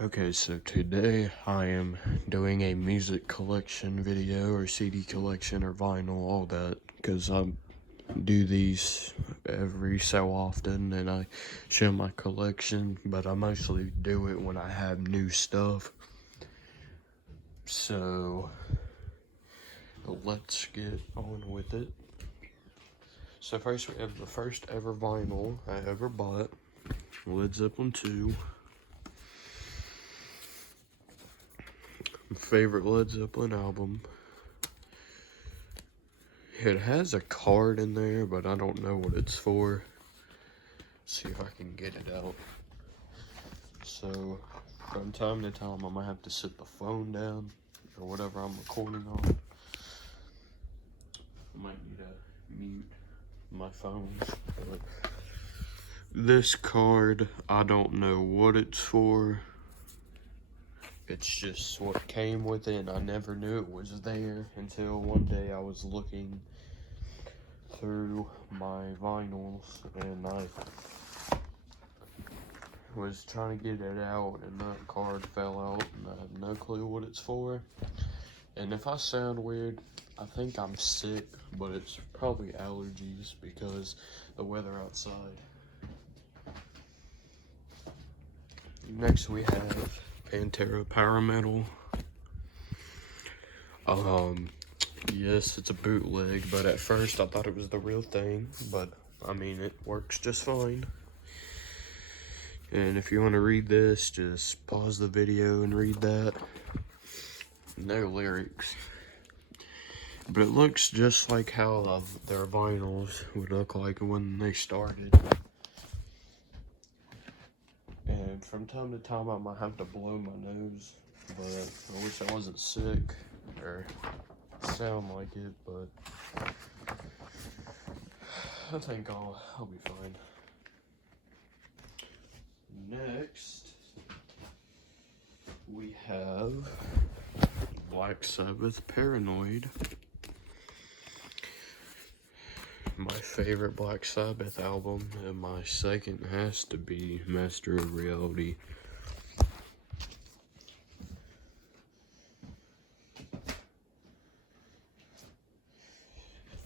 Okay, so today I am doing a music collection video or CD collection or vinyl, all that, because I do these every so often and I show my collection, but I mostly do it when I have new stuff. So let's get on with it. So first we have the first ever vinyl I ever bought, Led Zeppelin 2. Favorite Led Zeppelin album. It has a card in there, but I don't know what it's for. Let's see if I can get it out. So, from time to time, I might have to set the phone down or whatever I'm recording on. I might need to mute my phone. But this card, I don't know what it's for. It's just what came with it, and I never knew it was there until one day I was looking through my vinyls and I was trying to get it out and that card fell out and I have no clue what it's for. And if I sound weird, I think I'm sick, but it's probably allergies because the weather outside. Next we have Pantera Power Metal. Yes, it's a bootleg, but at first I thought it was the real thing, but I mean, it works just fine. And if you want to read this, just pause the video and read that. No lyrics. But it looks just like how their vinyls would look like when they started. And from time to time I might have to blow my nose, but I wish I wasn't sick or sound like it, but I think I'll be fine. Next, we have Black Sabbath Paranoid. My favorite Black Sabbath album, and my second has to be Master of Reality.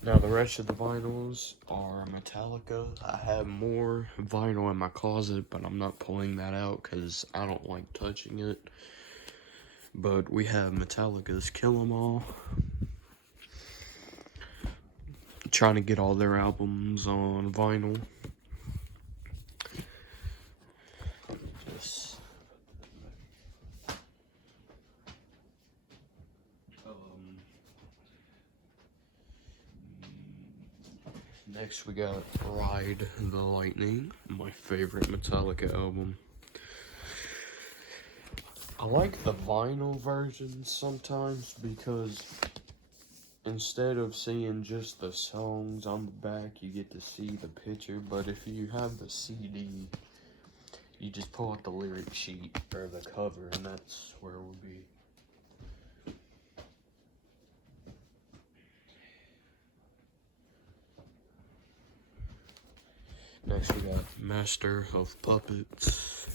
Now the rest of the vinyls are Metallica. I have more vinyl in my closet, but I'm not pulling that out because I don't like touching it. But we have Metallica's Kill 'Em All. Trying to get all their albums on vinyl. Just, next we got Ride the Lightning, my favorite Metallica album. I like the vinyl version sometimes because instead of seeing just the songs on the back, you get to see the picture. But if you have the CD, you just pull out the lyric sheet or the cover, and that's where it would be. Next we got Master of Puppets.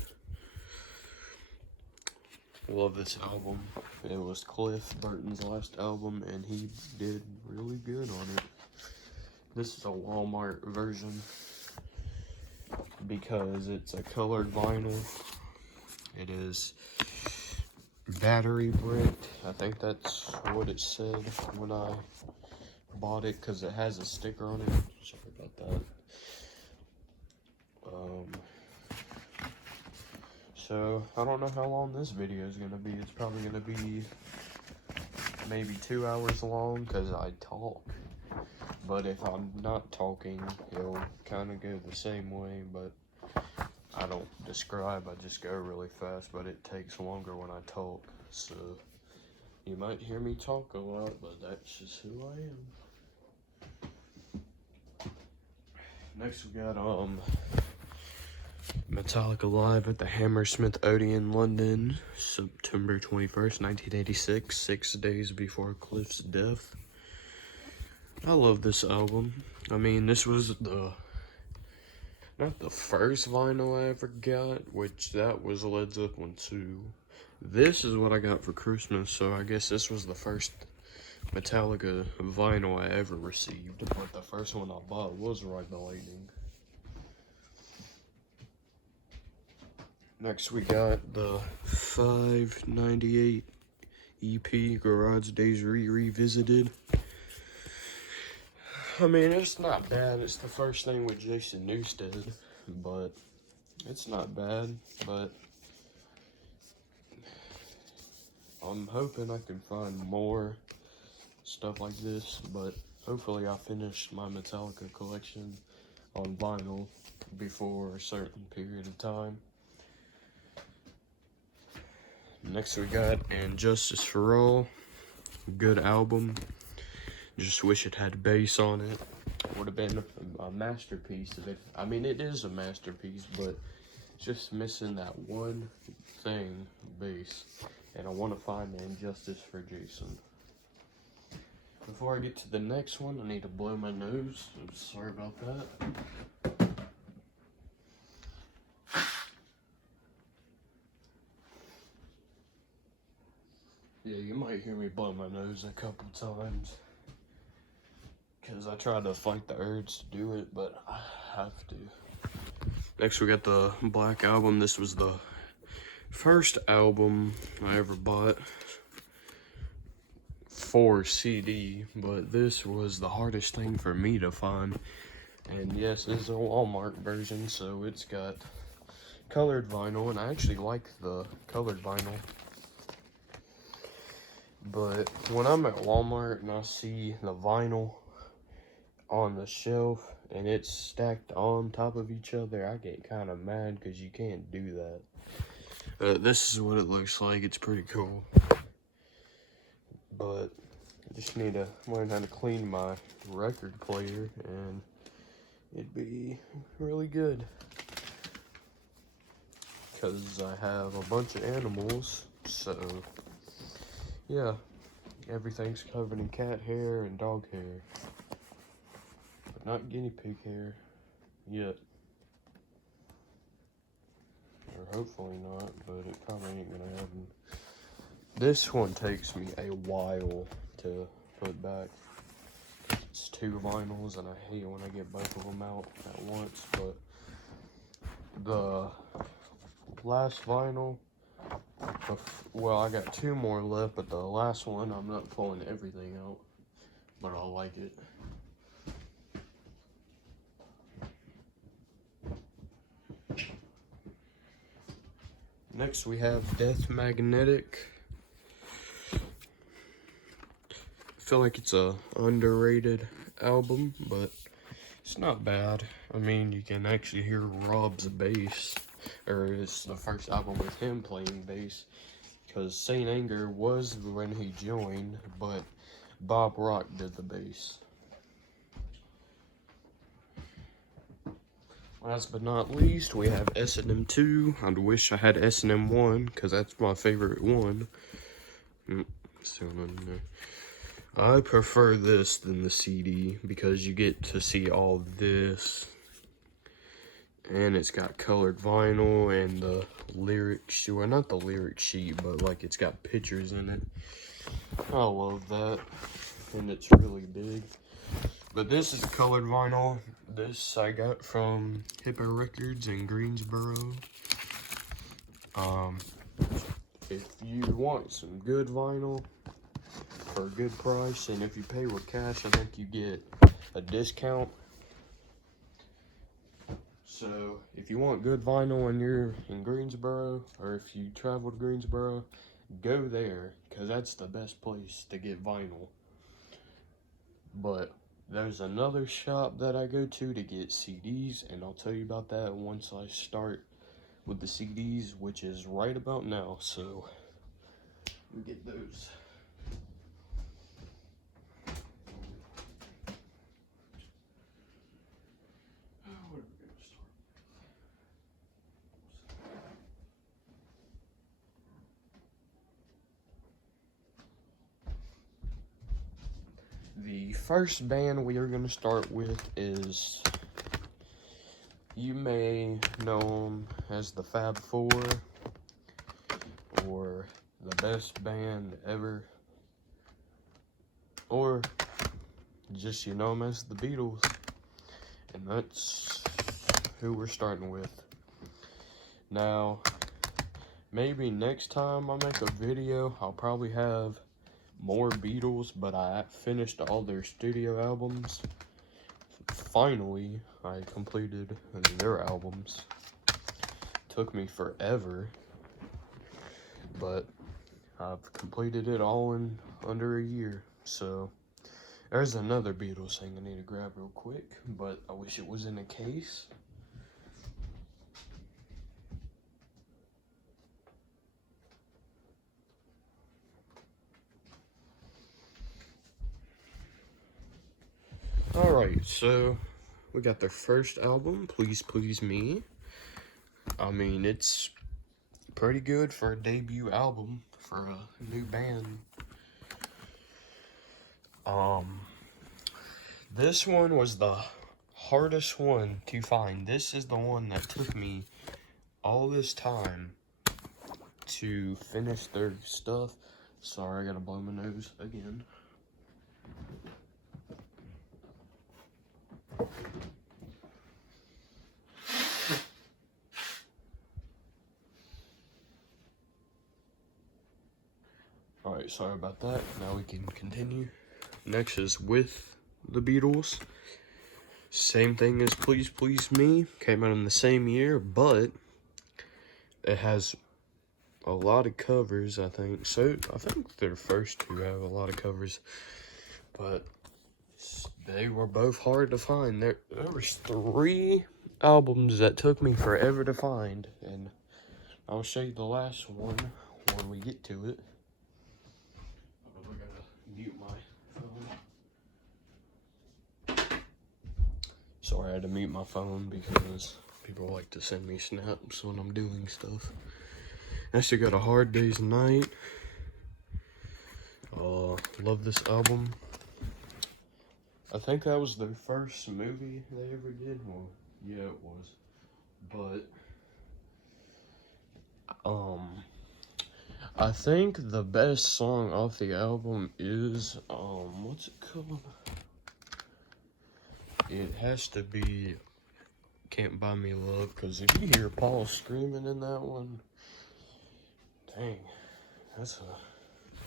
Love this album. It was Cliff Burton's last album, and he did really good on it. This is a Walmart version because it's a colored vinyl. It is battery bricked. I think that's what it said when I bought it because it has a sticker on it. Sorry about that. So I don't know how long this video is gonna be. It's probably gonna be maybe 2 hours long because I talk. But if I'm not talking, it'll kind of go the same way, but I don't describe, I just go really fast, but it takes longer when I talk. So you might hear me talk a lot, but that's just who I am. Next we got Metallica Live at the Hammersmith Odeon, London, September 21st, 1986, 6 days before Cliff's death. I love this album. I mean, this was the Not the first vinyl I ever got, which that was Led Zeppelin 2. This is what I got for Christmas, so I guess this was the first Metallica vinyl I ever received. But the first one I bought was Ride the Lightning. Next we got the 598 EP Garage Days Revisited. I mean, it's not bad. It's the first thing with Jason Newsted, but it's not bad. But I'm hoping I can find more stuff like this, but hopefully I finish my Metallica collection on vinyl before a certain period of time. Next we got And Justice for All. Good album. Just wish it had bass on it. Would have been a masterpiece of it. I mean, it is a masterpiece, but it's just missing that one thing, bass. And I want to find And Justice for Jason. Before I get to the next one, I need to blow my nose. I'm sorry about that. Yeah, you might hear me blow my nose a couple times. Because I tried to fight the urge to do it, but I have to. Next we got the Black Album. This was the first album I ever bought for CD, but this was the hardest thing for me to find. And yes, it's a Walmart version, so it's got colored vinyl, and I actually like the colored vinyl. But when I'm at Walmart and I see the vinyl on the shelf and it's stacked on top of each other, I get kind of mad because you can't do that. This is what it looks like. It's pretty cool. But I just need to learn how to clean my record player and it'd be really good. Because I have a bunch of animals, so yeah, everything's covered in cat hair and dog hair. But not guinea pig hair yet. Or hopefully not, but it probably ain't gonna happen. This one takes me a while to put back. It's 2 vinyls and I hate when I get both of them out at once, but the last vinyl, well, I got 2 more left, but the last one, I'm not pulling everything out, but I like it. Next we have Death Magnetic. I feel like it's a underrated album, but it's not bad. I mean, you can actually hear Rob's bass, or it's the first album with him playing bass, because Saint Anger was when he joined, but Bob Rock did the bass. Last but not least, we have S&M 2. I'd wish I had S&M 1, because that's my favorite one. Still not in there. I prefer this than the CD, because you get to see all this. And it's got colored vinyl and the lyric sheet. Well, not the lyric sheet, but like it's got pictures in it. I love that. And it's really big. But this is colored vinyl. This I got from Hippo Records in Greensboro. If you want some good vinyl for a good price, and if you pay with cash, I think you get a discount. So if you want good vinyl and you're in Greensboro, or if you travel to Greensboro, go there, because that's the best place to get vinyl. But there's another shop that I go to get CDs, and I'll tell you about that once I start with the CDs, which is right about now, so we get those. The first band we are going to start with is You may know them as the Fab Four or the best band ever, or just you know them as the Beatles, and that's who we're starting with. Now, maybe next time I make a video, I'll probably have more Beatles, but I finished all their studio albums. Finally, I completed their albums. Took me forever, but I've completed it all in under a year. So there's another Beatles thing I need to grab real quick, but I wish it was in a case. Alright, so we got their first album, Please Please Me. I mean, it's pretty good for a debut album for a new band. This one was the hardest one to find. This is the one that took me all this time to finish their stuff. Sorry, I gotta blow my nose again. Alright, sorry about that. Now we can continue. Next is With the Beatles. Same thing as Please Please Me. Came out in the same year, but it has a lot of covers, I think. So, I think their first two have a lot of covers. But they were both hard to find. There was 3 albums that took me forever to find. And I'll show you the last one when we get to it. I gotta mute my phone. Sorry, I had to mute my phone because people like to send me snaps when I'm doing stuff. I still got A Hard Day's Night. Love this album. I think that was their first movie they ever did. Well, yeah, it was. But I think the best song off the album is what's it called? It has to be Can't Buy Me Love, because if you hear Paul screaming in that one, dang, that's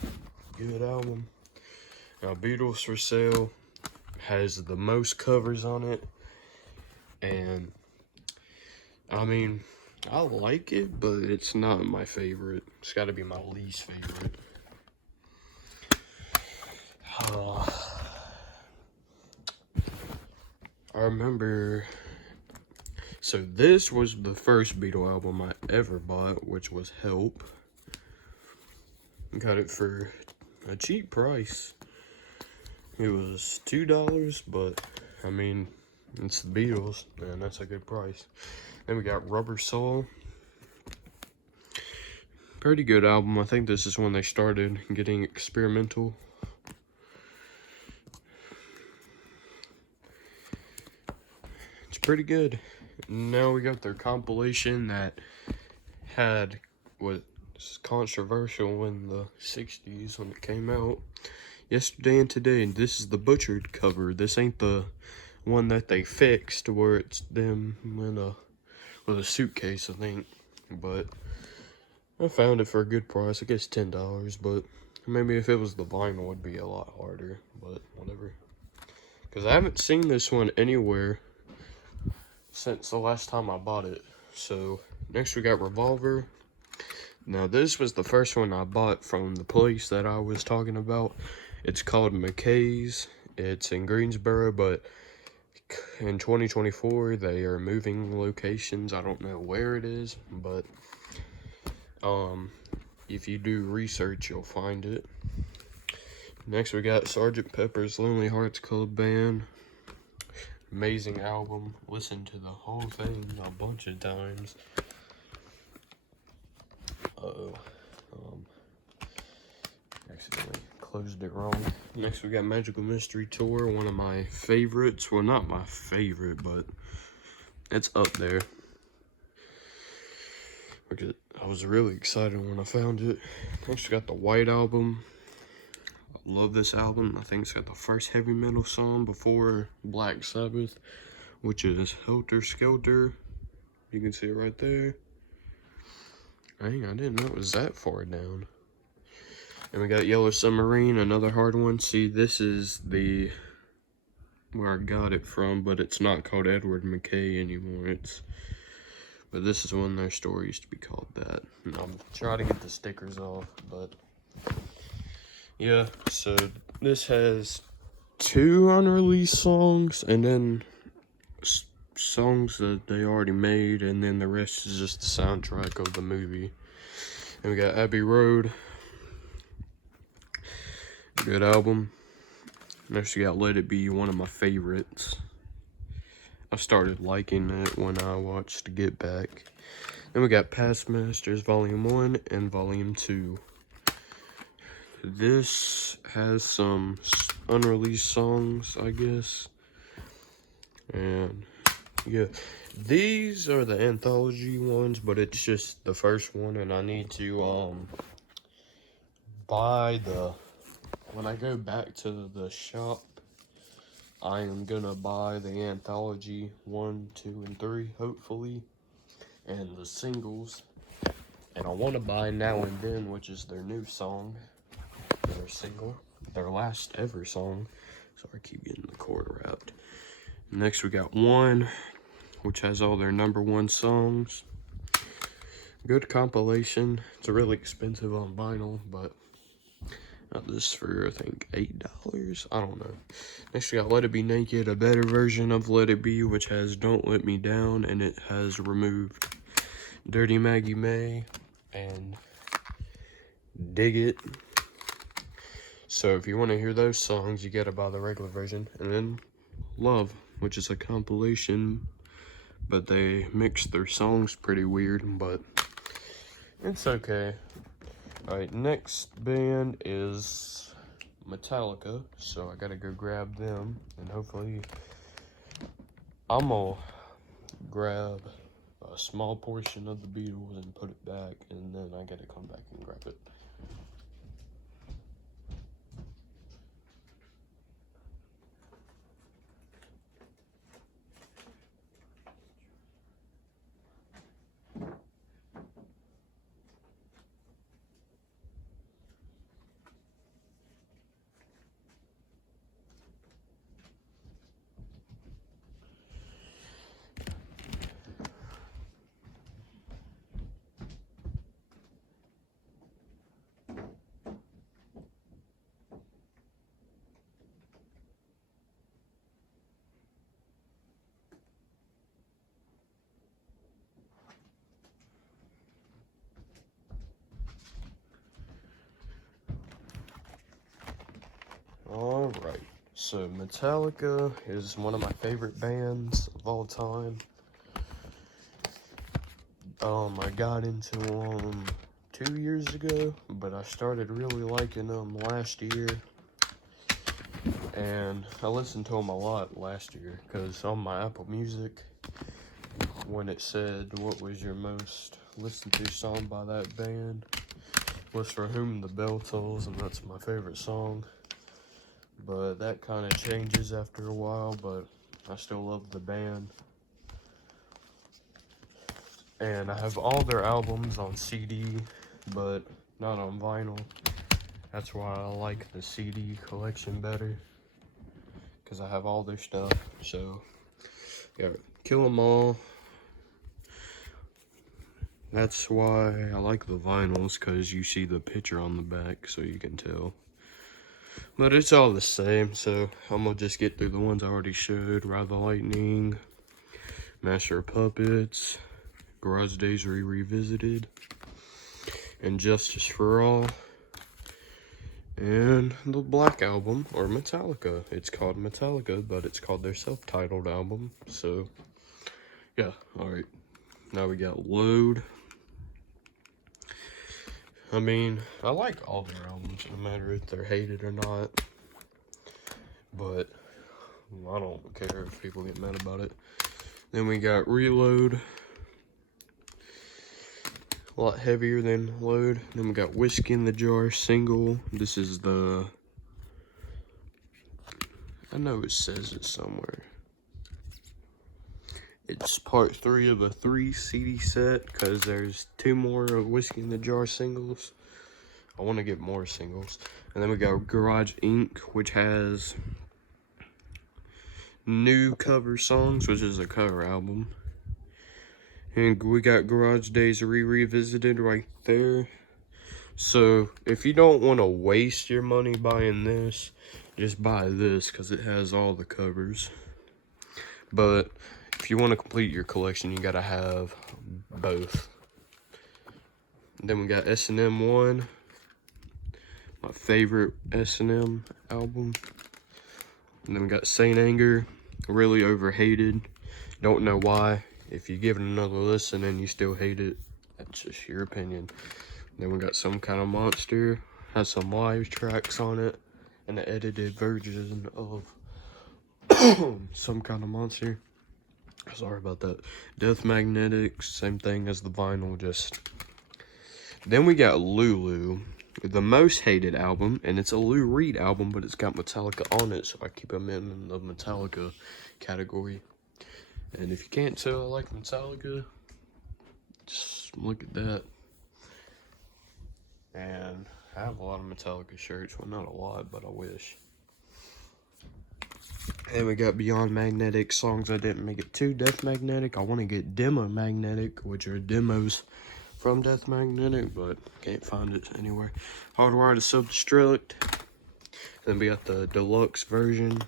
a good album. Now, Beatles for Sale has the most covers on it, and I mean, I like it, but it's not my favorite. It's got to be my least favorite. I remember, so this was the first Beatle album I ever bought, which was Help. Got it for a cheap price. It was $2, but I mean, it's the Beatles, and that's a good price. Then we got Rubber Soul. Pretty good album. I think this is when they started getting experimental. It's pretty good. Now we got their compilation that was controversial in the 60s when it came out. Yesterday and Today, and this is the butchered cover. This ain't the one that they fixed where it's them with a suitcase, I think. But I found it for a good price. I guess $10, but maybe if it was the vinyl, it'd be a lot harder. But whatever. Because I haven't seen this one anywhere since the last time I bought it. So next we got Revolver. Now this was the first one I bought from the place that I was talking about. It's called McKay's. It's in Greensboro, but in 2024 they are moving locations. I don't know where it is, but if you do research, you'll find it. Next we got Sgt. Pepper's Lonely Hearts Club Band. Amazing album. Listened to the whole thing a bunch of times. Accidentally closed it wrong. Next we got Magical Mystery Tour, one of my favorites. Well, not my favorite, but it's up there. I was really excited when I found it. Next, we got the White Album. I love this album. I think it's got the first heavy metal song before Black Sabbath, which is Helter Skelter. You can see it right there. Dang, I didn't know it was that far down. And we got Yellow Submarine, another hard one. See, this is where I got it from, but it's not called Edward McKay anymore. But this is when their store used to be called that. And I'm trying to get the stickers off, but yeah. So this has 2 unreleased songs, and then songs that they already made, and then the rest is just the soundtrack of the movie. And we got Abbey Road, good album. Next we got Let It Be, one of my favorites. I started liking it when I watched Get Back. Then we got Past Masters Volume 1 and Volume 2. This has some unreleased songs, I guess. And yeah, these are the anthology ones, but it's just the first one, and I need to buy when I go back to the shop, I am gonna buy the anthology 1, 2, and 3, hopefully, and the singles. And I want to buy Now and Then, which is their new song, their single, their last ever song. Sorry, I keep getting the cord wrapped. Next, we got One, which has all their #1 songs. Good compilation. It's really expensive on vinyl, but got this for, I think, $8. I don't know. Next, we got Let It Be Naked, a better version of Let It Be, which has Don't Let Me Down, and it has removed Dirty Maggie May and Dig It. So if you want to hear those songs, you gotta buy the regular version. And then Love, which is a compilation, but they mix their songs pretty weird, but it's okay. Alright, next band is Metallica, so I gotta go grab them, and hopefully I'm gonna grab a small portion of the Beatles and put it back, and then I gotta come back and grab it. Alright, so Metallica is one of my favorite bands of all time. I got into them 2 years ago, but I started really liking them last year. And I listened to them a lot last year, because on my Apple Music, when it said what was your most listened to song by that band, was For Whom the Bell Tolls, and that's my favorite song. But that kind of changes after a while, but I still love the band. And I have all their albums on CD, but not on vinyl. That's why I like the CD collection better, because I have all their stuff. So, yeah, Kill 'Em All. That's why I like the vinyls, because you see the picture on the back, so you can tell. But it's all the same, so I'm gonna just get through the ones I already showed. Ride the Lightning, Master of Puppets, Garage Days Revisited, and Justice for All, and the Black Album, or Metallica. It's called Metallica, but it's called their self-titled album, so yeah. Alright, now we got Load. I mean, I like all their albums, no matter if they're hated or not, but I don't care if people get mad about it. Then we got Reload, a lot heavier than Load. Then we got Whiskey in the Jar single. This is the, I know it says it somewhere. It's part 3 of a 3 CD set because there's 2 more of Whiskey in the Jar singles. I want to get more singles. And then we got Garage Inc., which has new cover songs, which is a cover album. And we got Garage Days Revisited right there. So if you don't want to waste your money buying this, just buy this because it has all the covers. But if you want to complete your collection, you gotta have both. Then we got S&M 1, my favorite S&M album. And then we got Saint Anger, really overhated. Don't know why. If you give it another listen and you still hate it, that's just your opinion. Then we got Some Kind of Monster, has some live tracks on it, and an edited version of Some Kind of Monster. Sorry about that. Death Magnetic, same thing as the vinyl, just. Then we got Lulu, the most hated album, and it's a Lou Reed album, but it's got Metallica on it, so I keep them in the Metallica category. And if you can't tell I like Metallica, just look at that. And I have a lot of Metallica shirts, well not a lot, but I wish. And we got Beyond Magnetic, songs I didn't make it to Death Magnetic. I want to get Demo Magnetic, which are demos from Death Magnetic, but can't find it anywhere. Hardwired to Self-Destruct. Then we got the deluxe version,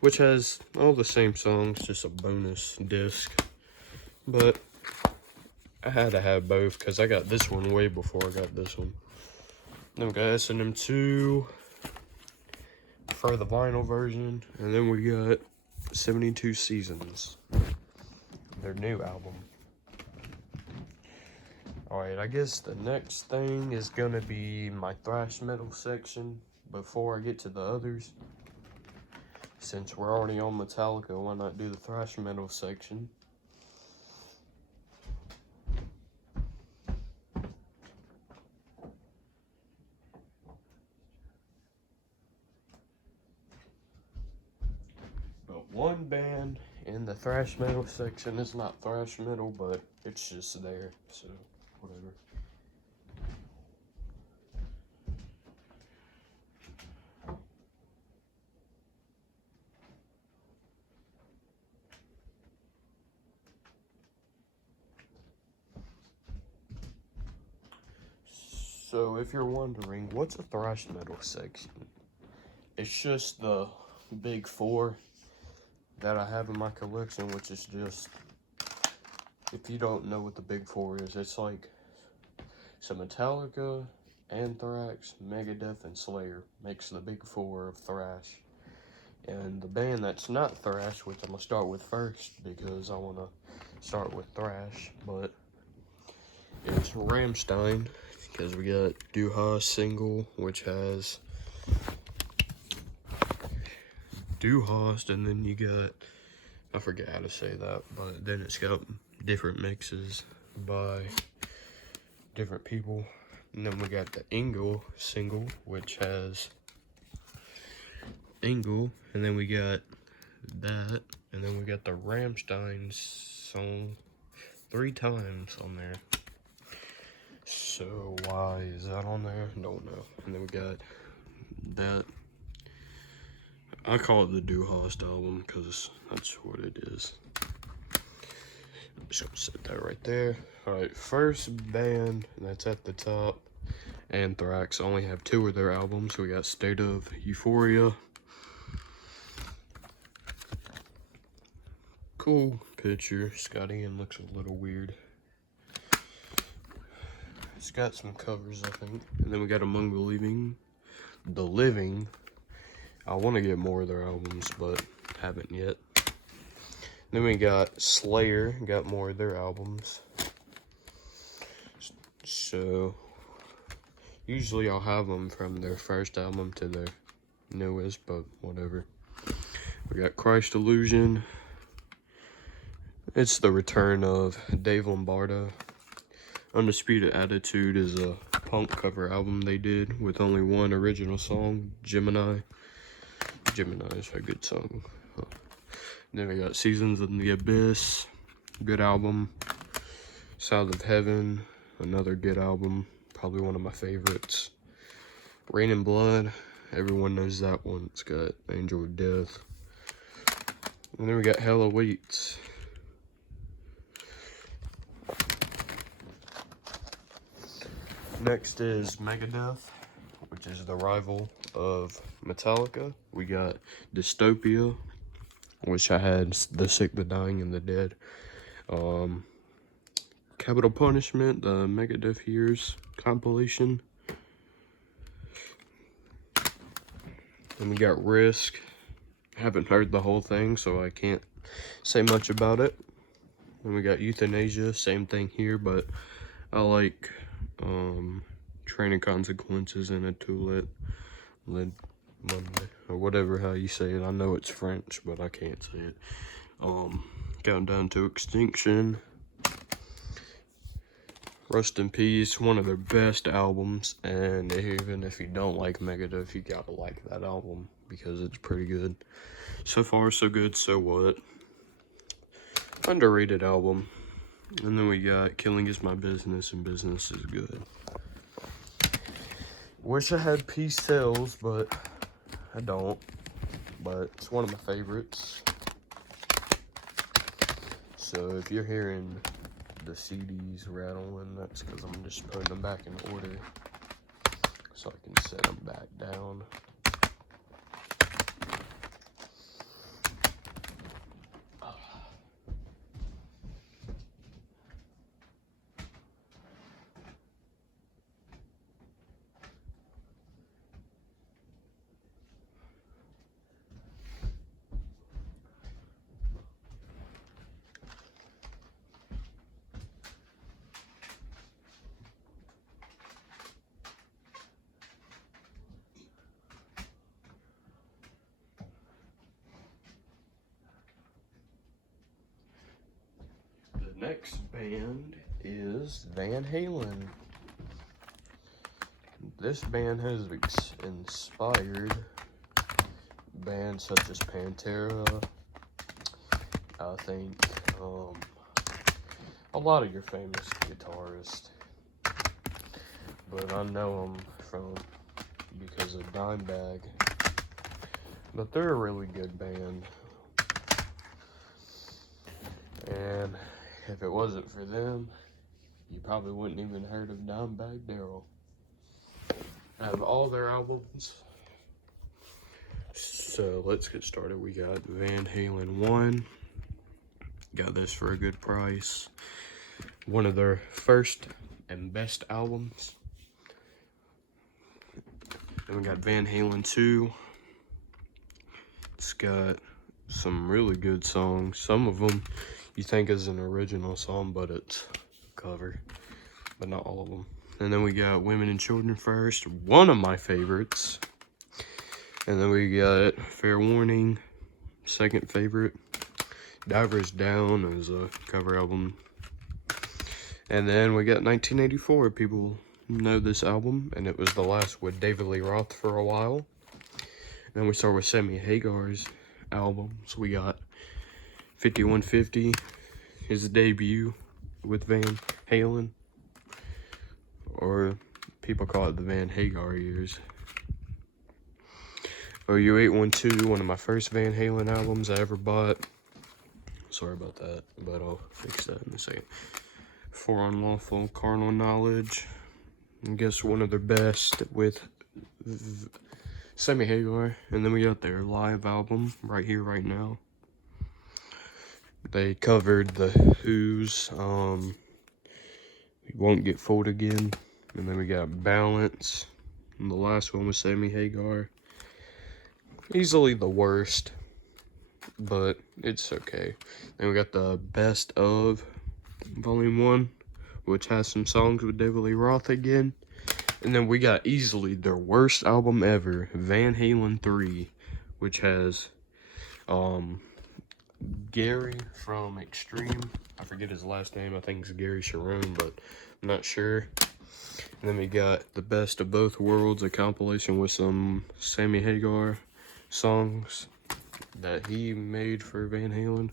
which has all the same songs, just a bonus disc. But I had to have both because I got this one way before I got this one. Then we got S&M 2 for the vinyl version, and then we got 72 Seasons, their new album. Alright, I guess the next thing is gonna be my thrash metal section before I get to the others. Since we're already on Metallica, why not do the thrash metal section? But one band in the thrash metal section is not thrash metal, but it's just there, so whatever. So if you're wondering, what's a thrash metal section? It's just the big 4 that I have in my collection, which is just, if you don't know what the big 4 is, it's like some Metallica, Anthrax, Megadeth, and Slayer makes the big 4 of thrash. And the band that's not thrash, which I'm gonna start with first because I wanna start with thrash, but it's Rammstein, because we got Du Hast single, which has Du Hast, and then you got, I forget how to say that, but then it's got different mixes by different people. And then we got the Engel single, which has Engel, and then we got that, and then we got the Rammstein song 3 times on there. So why is that on there? Don't know. And then we got that. I call it the Du Hast album because that's what it is. I'm just gonna set that right there. Alright, first band that's at the top, Anthrax. I only have 2 of their albums. We got State of Euphoria. Cool picture. Scott Ian looks a little weird. It's got some covers, I think. And then we got Among the Living. I want to get more of their albums, but haven't yet. Then we got Slayer, got more of their albums. So, usually I'll have them from their first album to their newest, but whatever. We got Christ Illusion, It's the return of Dave Lombardo. Undisputed Attitude is a punk cover album they did with only one original song, Gemini. Gemini is a good song. Then we got Seasons in the Abyss, good album. Sound of Heaven, another good album, probably one of my favorites. Rain and Blood, everyone knows that one. It's got Angel of Death. And then we got Hell Awaits. Next is Megadeth, which is the rival of Metallica. We got Dystopia, which I had The Sick, the Dying, and the Dead. Capital Punishment, the Megadeth Years compilation. Then we got Risk. Haven't heard the whole thing, so I can't say much about it. Then we got Euthanasia, same thing here, but I like Training Consequences and a Toilet Led Monday, or whatever how you say it. I know it's French, but I can't say it. Countdown to Extinction. Rust in Peace, one of their best albums, and even if you don't like Megadeth, you gotta like that album because it's pretty good. So far, so good, so what? Underrated album. And then we got Killing Is My Business, and Business is Good. Wish I had Peace Sells, but I don't. But it's one of my favorites. So if you're hearing the CDs rattling, that's because I'm just putting them back in order so I can set them back down. The next band is Van Halen. This band has inspired bands such as Pantera, I think, a lot of your famous guitarists, but I know them because of Dimebag, but they're a really good band, and if it wasn't for them, you probably wouldn't even heard of Dimebag Darrell. I have all their albums. So let's get started. We got Van Halen 1. Got this for a good price. One of their first and best albums. Then we got Van Halen 2. It's got some really good songs. Some of them you think is an original song, but it's a cover. But not all of them. And then we got Women and Children First, one of my favorites. And then we got Fair Warning, second favorite. Divers Down is a cover album. And then we got 1984. People know this album, and it was the last with David Lee Roth for a while. And then we start with Sammy Hagar's albums. We got 5150, his debut with Van Halen, or people call it the Van Hagar years. OU812, one of my first Van Halen albums I ever bought. Sorry about that, but I'll fix that in a second. For Unlawful Carnal Knowledge, I guess one of their best with Sammy Hagar. And then we got their live album, Right Here, Right Now. They covered the Who's We Won't Get Fooled Again. And then we got Balance. And the last one was Sammy Hagar. Easily the worst, but it's okay. Then we got the Best Of Volume 1, which has some songs with David Lee Roth again. And then we got easily their worst album ever, Van Halen 3, which has Gary from Extreme. I forget his last name. I think it's Gary Sharon, but I'm not sure. And then we got The Best of Both Worlds, a compilation with some Sammy Hagar songs that he made for Van Halen.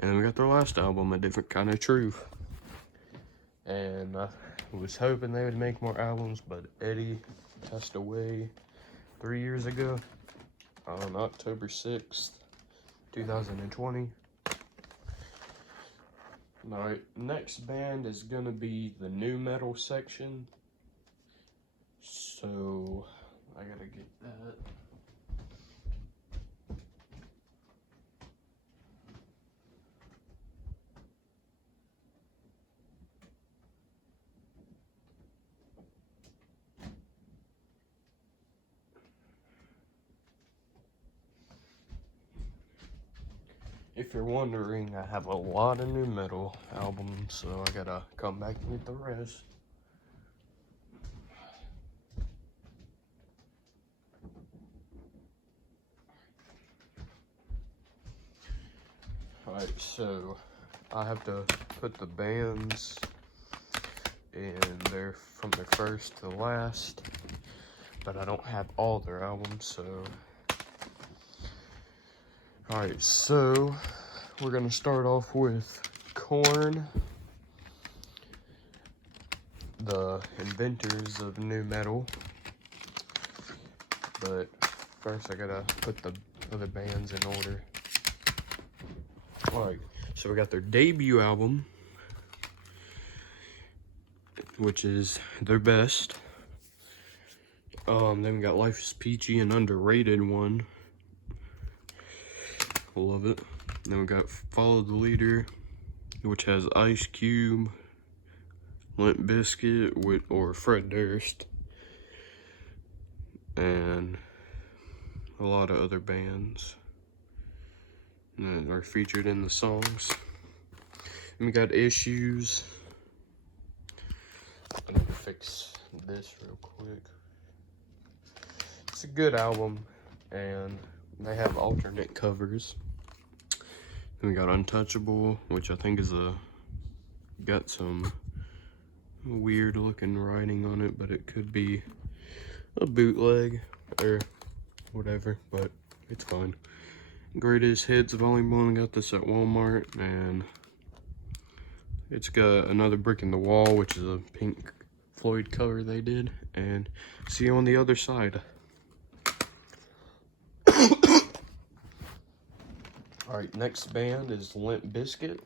And then we got their last album, A Different Kind of Truth. And I was hoping they would make more albums, but Eddie passed away 3 years ago on October 6th, 2020. Alright, next band is gonna be the new metal section. So, I gotta get that. If you're wondering, I have a lot of new metal albums, so I gotta come back and get the rest. Alright, so I have to put the bands in there from the first to the last, but I don't have all their albums, so. Alright, so we're gonna start off with Korn, the inventors of new metal. But first I gotta put the other bands in order. Alright, so we got their debut album, which is their best. Then we got Life is Peachy, an underrated one. Love it. Then we got Follow the Leader, which has Ice Cube, Limp Bizkit, or Fred Durst, and a lot of other bands that are featured in the songs. And we got Issues. I need to fix this real quick. It's a good album, and they have alternate covers. Then we got Untouchable, which I think is got some weird looking writing on it, but it could be a bootleg or whatever, but it's fine. Greatest Hits Volume 1, got this at Walmart, and it's got Another Brick in the Wall, which is a Pink Floyd cover they did, and See You on the Other Side. Alright, next band is Limp Bizkit,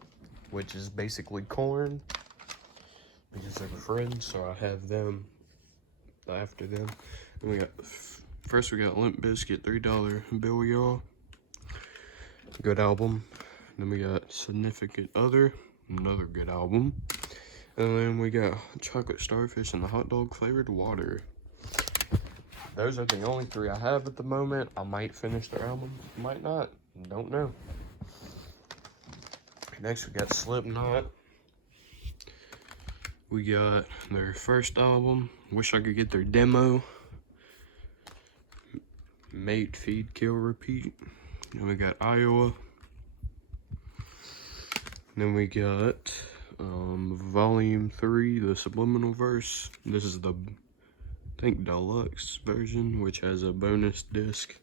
which is basically Korn, because they're friends, so I have them after them. And we got, first we got Limp Bizkit, $3 Bill Y'all. Good album. Then we got Significant Other, another good album. And then we got Chocolate Starfish and the Hot Dog Flavored Water. Those are the only three I have at the moment. I might finish their album, might not, don't know. Next we got Slipknot. We got their first album, Wish I Could Get Their Demo, Mate, Feed, Kill, Repeat. Then we got Iowa. Then we got Volume 3, The Subliminal Verse. This is the, I think, deluxe version, which has a bonus disc.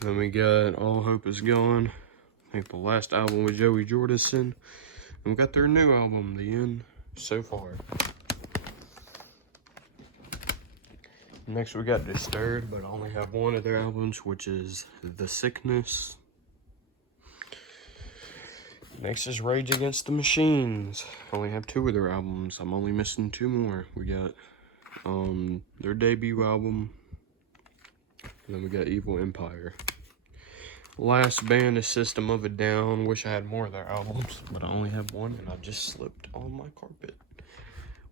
Then we got All Hope Is Gone. I think the last album with Joey Jordison. And we got their new album, The End, so far. Next we got Disturbed, but I only have one of their albums, which is The Sickness. Next is Rage Against the Machines. I only have 2 of their albums. I'm only missing 2 more. We got their debut album, and then we got Evil Empire. Last band is System of a Down. Wish I had more of their albums, but I only have one, and I just slipped on my carpet.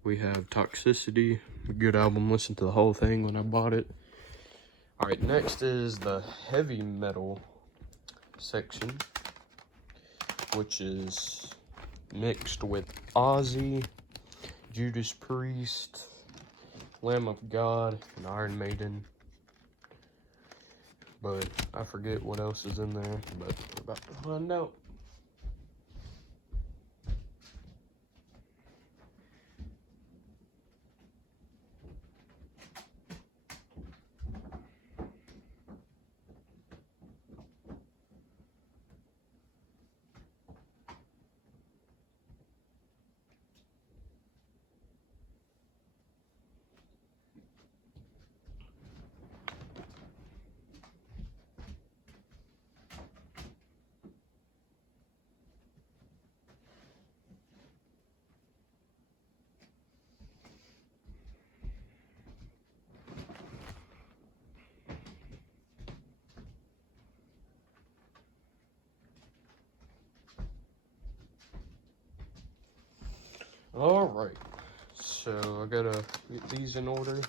We have Toxicity, a good album. Listened to the whole thing when I bought it. Alright, next is the heavy metal section, which is mixed with Ozzy, Judas Priest, Lamb of God, and Iron Maiden. but I forget what else is in there, but we're about to find out. Alright, so I gotta get these in order.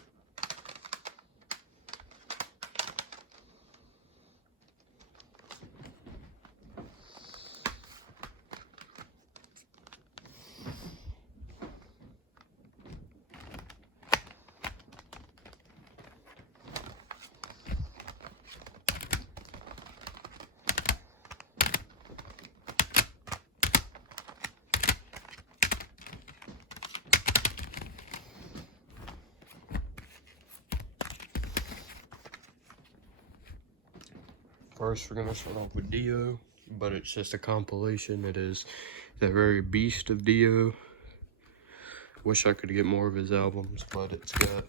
First, we're gonna start off with Dio, but it's just a compilation. It is the very beast of Dio. Wish I could get more of his albums, but it's got,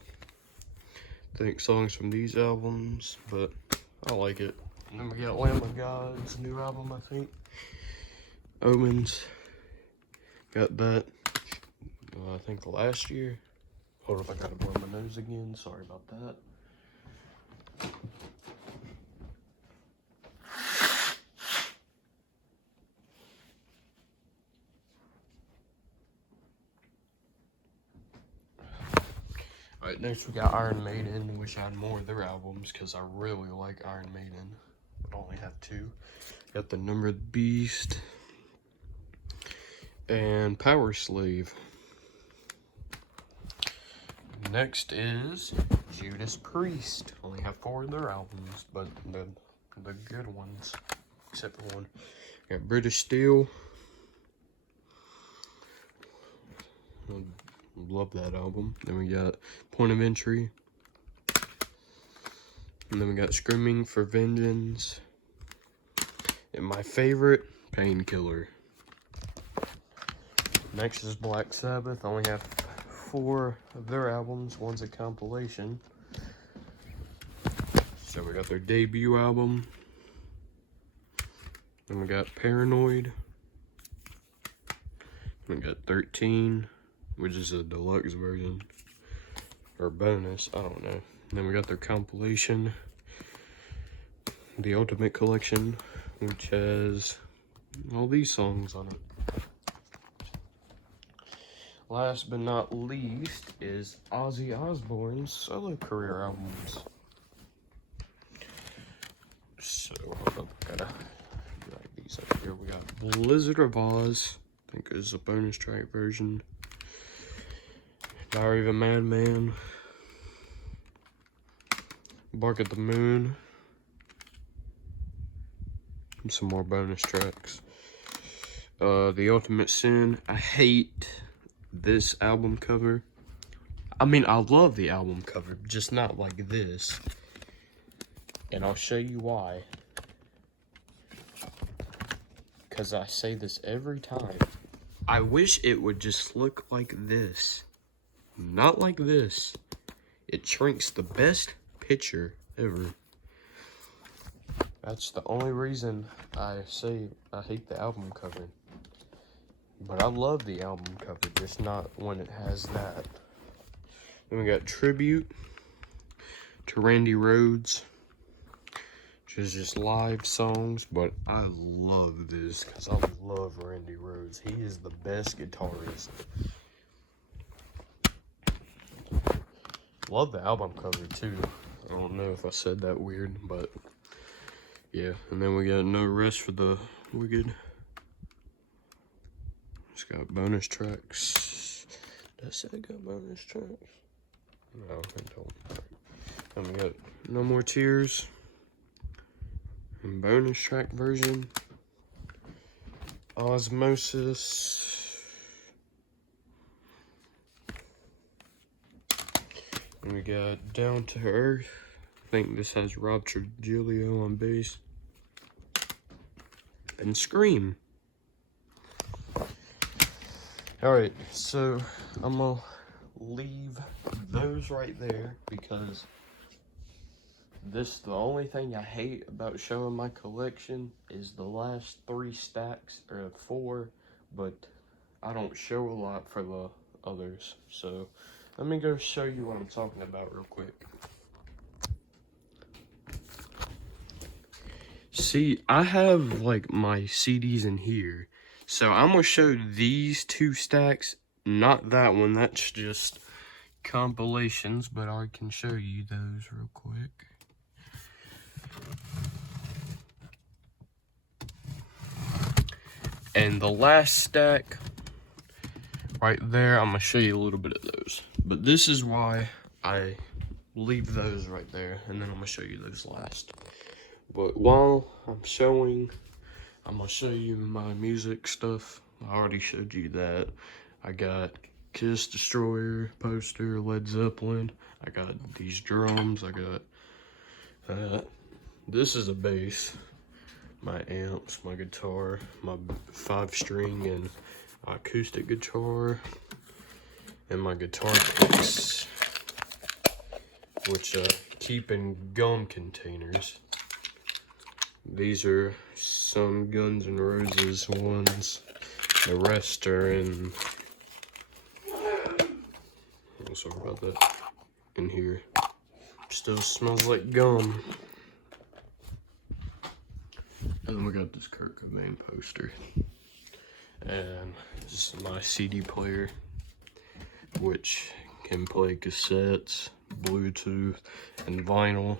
I think, songs from these albums, but I like it. And then we got Lamb of God's new album, I think. Omens. Got that, I think, last year. Hold up, I gotta blow my nose again. Sorry about that. Alright, next we got Iron Maiden. Wish I had more of their albums because I really like Iron Maiden, but only have 2. Got the Number of the Beast and Power Slave. Next is Judas Priest. Only have 4 of their albums, but the good ones, except for one. Got British Steel. Love that album. Then we got Point of Entry. And then we got Screaming for Vengeance. And my favorite, Painkiller. Next is Black Sabbath. I only have 4 of their albums. One's a compilation. So we got their debut album. Then we got Paranoid. We got 13, which is a deluxe version. Or bonus, I don't know. And then we got their compilation. The Ultimate Collection, which has all these songs on it. Last but not least is Ozzy Osbourne's solo career albums. So, hold up, gotta drag these up here. We got Blizzard of Oz, I think it's a bonus track version. Diary of a Madman. Bark at the Moon. And some more bonus tracks. The Ultimate Sin. I hate this album cover. I mean, I love the album cover, just not like this. And I'll show you why. Because I say this every time. I wish it would just look like this. Not like this. It shrinks the best picture ever. That's the only reason I say I hate the album cover. But I love the album cover, just not when it has that. Then we got Tribute to Randy Rhoads, which is just live songs, but I love this because I love Randy Rhoads. He is the best guitarist. Love the album cover too. I don't know if I said that weird, but yeah. And then we got No Rest for the Wicked. It's got bonus tracks. Did I say I got bonus tracks? No, I don't. And we got No More Tears. bonus track version, Osmosis. And we got Down to Earth. I think this has Rob Trujillo on bass. And Scream. Alright, so I'm gonna leave those right there because the only thing I hate about showing my collection is the last 3 stacks, or 4, but I don't show a lot for the others. So let me go show you what I'm talking about real quick. See, I have like my CDs in here. So I'm gonna show these 2 stacks, not that one, that's just compilations, but I can show you those real quick. And the last stack right there, I'm gonna show you a little bit of those. But this is why I leave those right there, and then I'm gonna show you those last. But while I'm showing, I'm gonna show you my music stuff. I already showed you that. I got Kiss Destroyer poster, Led Zeppelin. I got these drums. I got this is a bass. My amps, my guitar, my 5-string and acoustic guitar, and my guitar picks, which keep in gum containers. These are some Guns N' Roses ones. The rest are in, I'm sorry about that, in here. Still smells like gum. And then we got this Kurt Cobain poster. And this is my CD player, which can play cassettes, Bluetooth, and vinyl,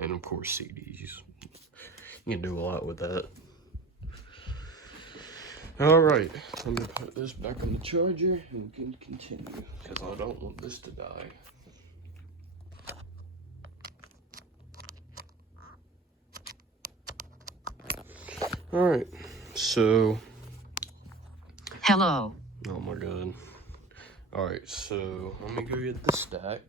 and of course CDs. You can do a lot with that. Alright, let me put this back on the charger and we can continue, because I don't want this to die. Alright, so... Hello. Oh my god. Alright, so let me go get the stack.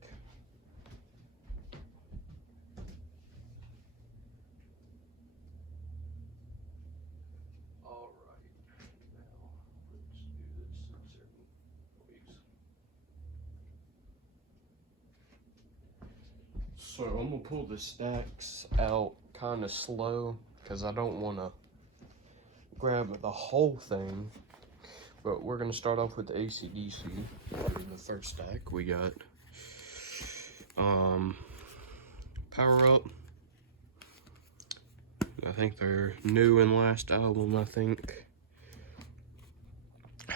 Alright, now let's do this in certain ways. So I'm gonna pull the stacks out kind of slow because I don't want to grab the whole thing. But we're gonna start off with the AC/DC. In the first stack, we got Power Up. I think their new and last album. I think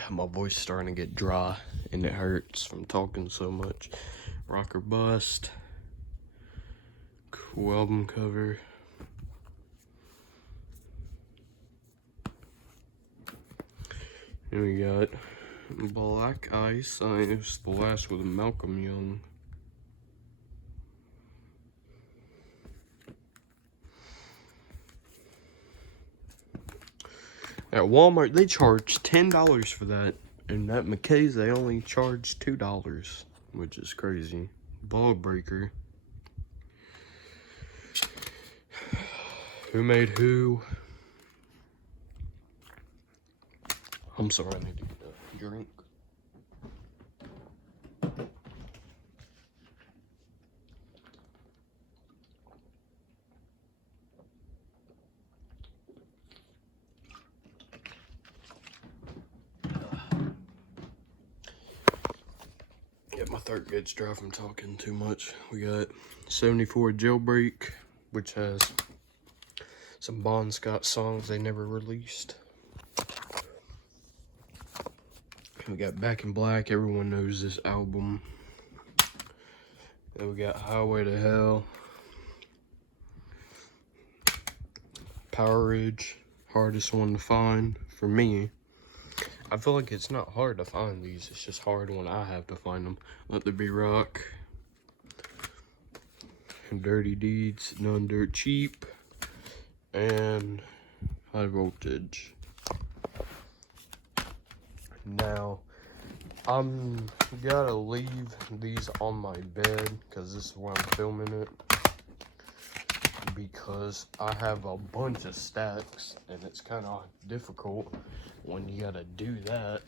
my voice is starting to get dry and it hurts from talking so much. Rock or Bust. Cool album cover. And we got Black Ice. I think it's the last with Malcolm Young. At Walmart, they charge $10 for that. And at McKay's, they only charge $2, which is crazy. Ball Breaker. Who Made Who? I'm sorry, I need to get a drink. Yeah, my throat gets dry from talking too much. We got 74 Jailbreak, which has some Bon Scott songs they never released. We got Back in Black, everyone knows this album. Then we got Highway to Hell. Power Ridge, hardest one to find for me. I feel like it's not hard to find these, it's just hard when I have to find them. Let There Be Rock. Dirty Deeds, None Dirt Cheap. and high voltage. Now, I'm gotta leave these on my bed because this is where I'm filming it, because I have a bunch of stacks and it's kind of difficult when you gotta do that.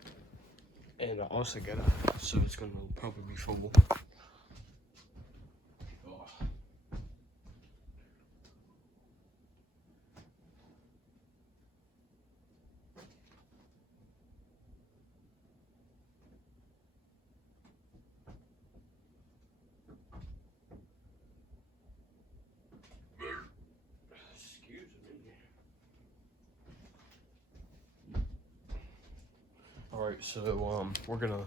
And I also gotta, so it's gonna probably be full. Excuse me. Alright, so we're gonna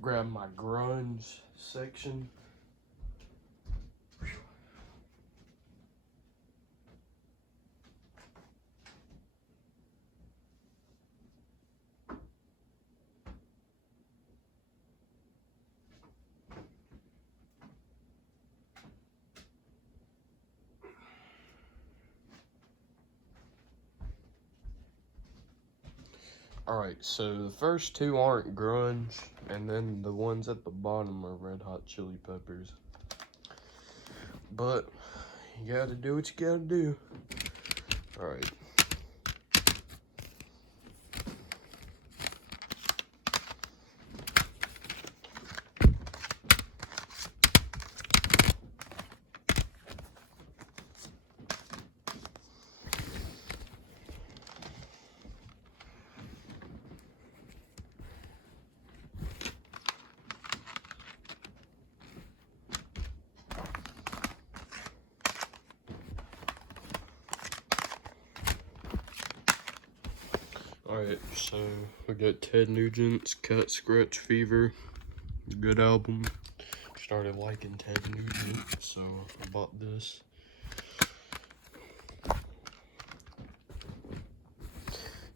grab my grunge section. Alright, so the first two aren't grunge, and then the ones at the bottom are Red Hot Chili Peppers. But you gotta do what you gotta do. Alright. Alright, so we got Ted Nugent's Cat Scratch Fever. Good album. Started liking Ted Nugent, so I bought this.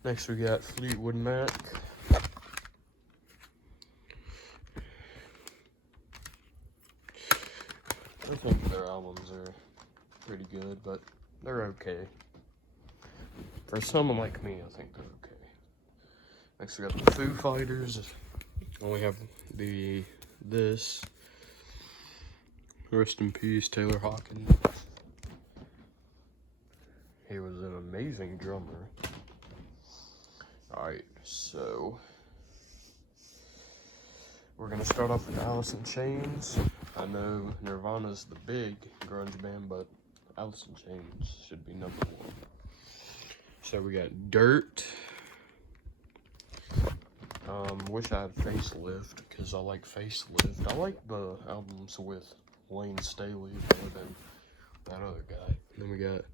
Next we got Fleetwood Mac. I think their albums are pretty good, but they're okay. For someone like me, I think they're okay. Next we got the Foo Fighters. Only have this. Rest in peace, Taylor Hawkins. He was an amazing drummer. Alright, so we're gonna start off with Alice in Chains. I know Nirvana's the big grunge band, but Alice in Chains should be number one. So we got Dirt. Wish I had Facelift, because I like Facelift. I like the albums with Wayne Staley more than that other guy. And then we got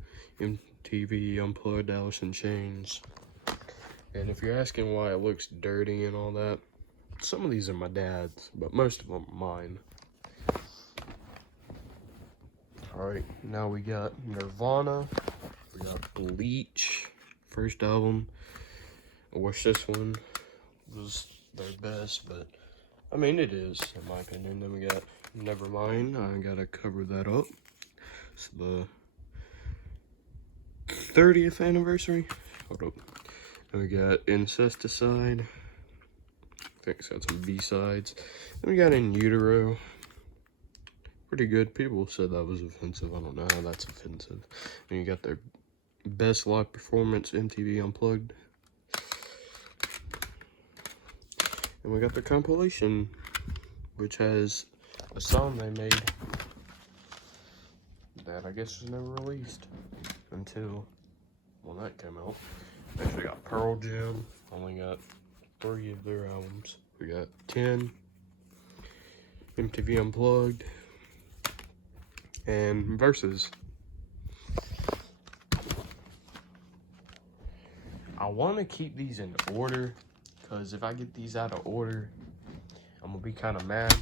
MTV Unplugged, Alice in Chains. And if you're asking why it looks dirty and all that, some of these are my dad's, but most of them are mine. Alright, now we got Nirvana. We got Bleach, first album. I wish this one was their best, but I mean it is, in my opinion. Then we got Nevermind. I gotta cover that up. It's the 30th anniversary. Hold up. Then we got Incesticide. I think it's got some B-sides. Then we got In Utero. Pretty good. People said that was offensive. I don't know how that's offensive. And you got their best live performance, MTV Unplugged. And we got the compilation, which has a song they made that I guess was never released until, well, that came out. Next we got Pearl Jam. Only got 3 of their albums. We got 10, MTV Unplugged, and Versus. I want to keep these in order, because if I get these out of order, I'm going to be kind of mad,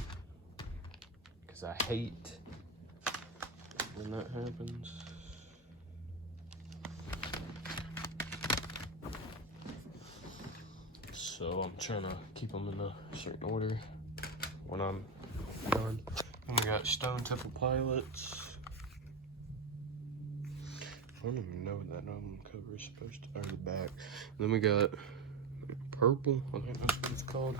because I hate when that happens. So I'm trying to keep them in a certain order when I'm done. And we got Stone Temple Pilots. I don't even know what that album cover is supposed to, or the back. Then we got Purple, I think that's what it's called.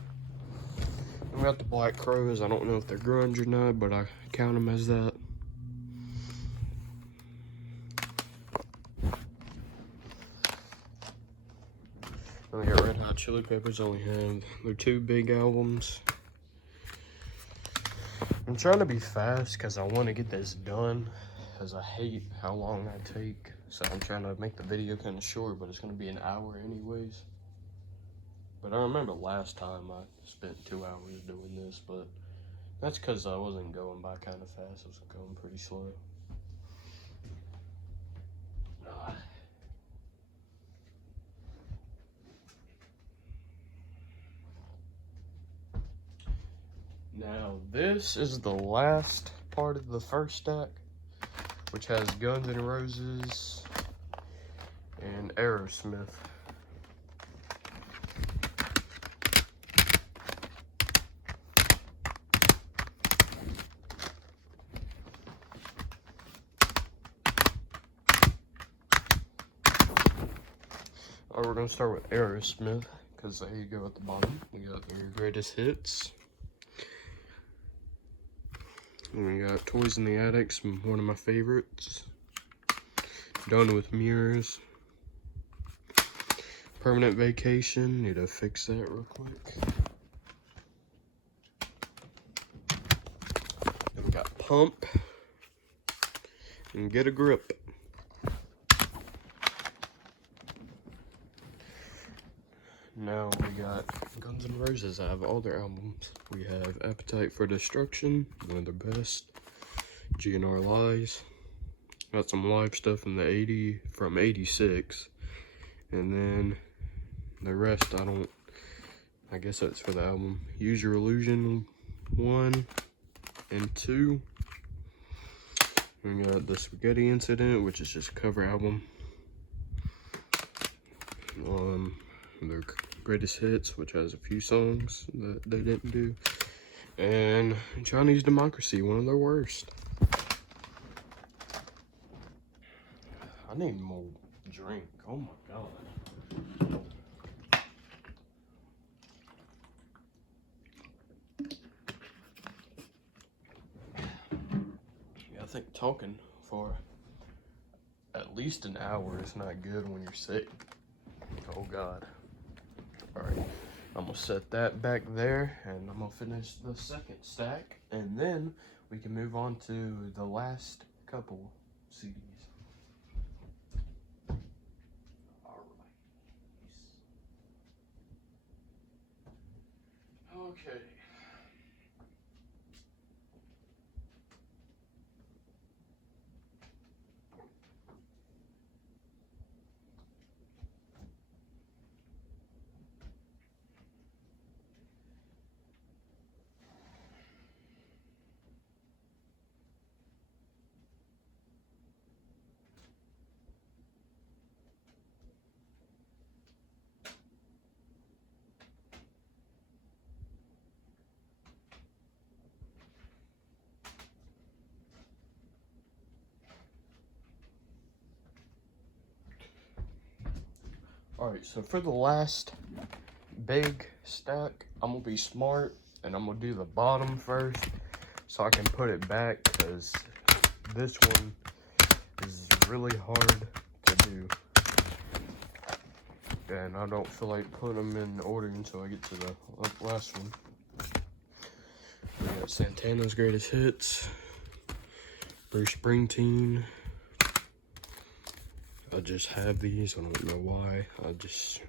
And we got the Black Crowes. I don't know if they're grunge or not, but I count them as that. And we got Red Hot Chili Peppers. Only have their 2 big albums. I'm trying to be fast because I want to get this done, because I hate how long I take. So I'm trying to make the video kind of short, but it's going to be an hour anyways. But I remember last time I spent 2 hours doing this, but that's because I wasn't going by kind of fast. I was going pretty slow. Now, this is the last part of the first stack, which has Guns N' Roses and Aerosmith. Alright, we're gonna start with Aerosmith, because there you go at the bottom. We got your greatest hits. And we got Toys in the Attic, one of my favorites. Done with Mirrors. Permanent Vacation, need to fix that real quick. Then we got Pump. And Get a Grip. Now we got Guns N' Roses. I have all their albums. We have Appetite for Destruction, one of their best. GNR Lies. Got some live stuff in the from 86. And then the rest, I guess that's for the album. Use Your Illusion 1 and 2. We got The Spaghetti Incident, which is just a cover album. Their Greatest Hits, which has a few songs that they didn't do. And Chinese Democracy, one of their worst. I need more drink. Oh my god. Yeah, I think talking for at least an hour is not good when you're sick. Oh god. Alright, I'm gonna set that back there, and I'm gonna finish the second stack, and then we can move on to the last couple CDs. Alright. Okay. Alright, so for the last big stack, I'm gonna be smart and I'm gonna do the bottom first so I can put it back, because this one is really hard to do. And I don't feel like putting them in order until I get to the last one. We got Santana's Greatest Hits, Bruce Springsteen. I just have these, I don't know why. I just